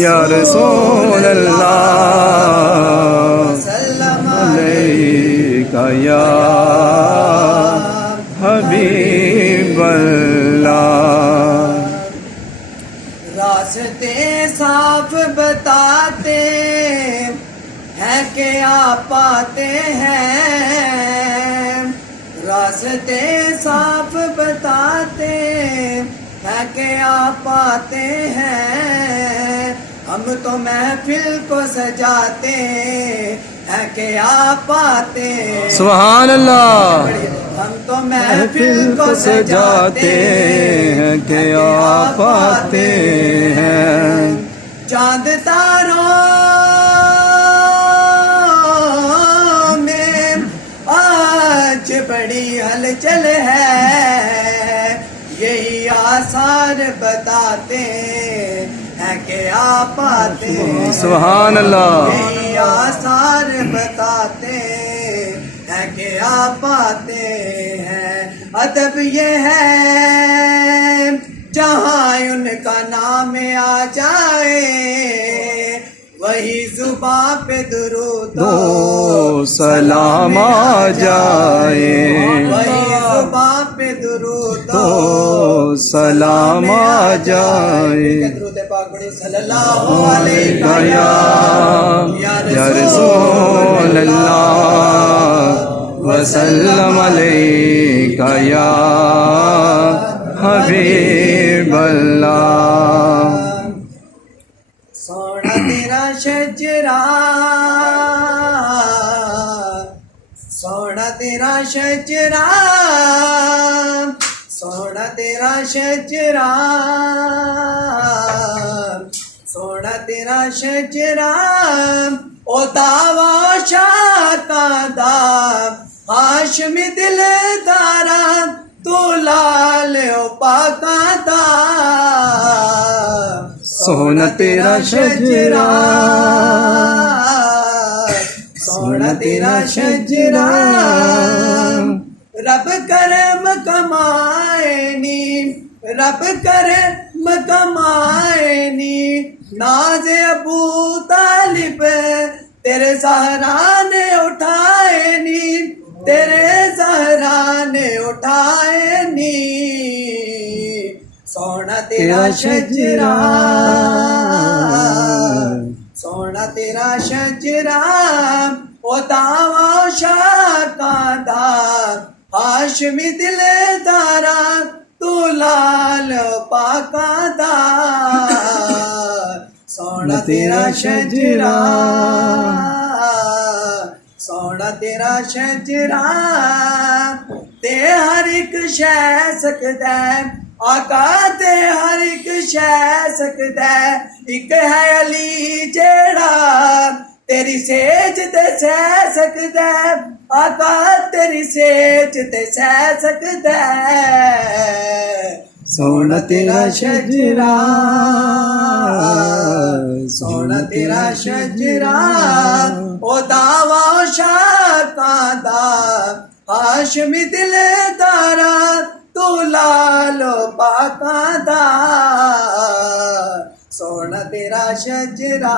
یا رسول اللہ سلم علیک یا حبیب اللہ. راستے صاف بتاتے ہیں کہ آپ آتے ہیں. راستے صاف بتاتے ہیں کہ آپ آتے ہیں. ہم تو محفل کو سجاتے ہیں کہ آپ آتے ہیں. سبحان اللہ. ہم تو محفل کو سجاتے ہیں کہ آپ آتے ہیں. چاند تاروں میں آج بڑی ہلچل ہے. یہی آثار بتاتے ہیں کہ آپ آتے ہیں. سبحان اللہ. یہی آثار بتاتے ہیں کہ آپ آتے ہیں. ادب یہ ہے جہاں ان کا نام آ جائے وہی زباں پہ درود دو سلام آ جائے. وہی زباں پہ درود تو سلام آ جائے. درود پاک پڑھیے صلی اللہ علیہ یا رسول اللہ وسلم علیک یا حبیب اللہ. سونا تیرا شجرا سونا تیرا شجرا سونا تیرا شجرا سونا تیرا شجرا او داوا شاتا دا ہاشمی دل دارا تو لال او پاکا دا. سونا تیرا شجرا سونا تیرا شجرا رب کرم کمائے نی رب کرم کمائے نی. ناز ابو طالب تیرے زہرا نے اٹھائے نی تیرے زہرا نے اٹھائے نی. سونا تیرا شجرا سونا تیرا شجرا او داوا شاکا دا ہاشمی دل دارا تو لال پاکا دا. سونا تیرا شجرا سونا تیرا شجرا تے ہر ایک شے سکدا ہے آقا تے ہر ایک شے سکدا ہے. ایک ہے علی جیڑا تیری سیج تے سہ سکدا ہے آقا تیری سیج تے سہ سکدا ہے. سونا تیرا شجرا سونا تیرا شجرا او داوا شاکا دا ہاشمی دل دارا تو لالو پاکا دا. سونا تیرا شجرا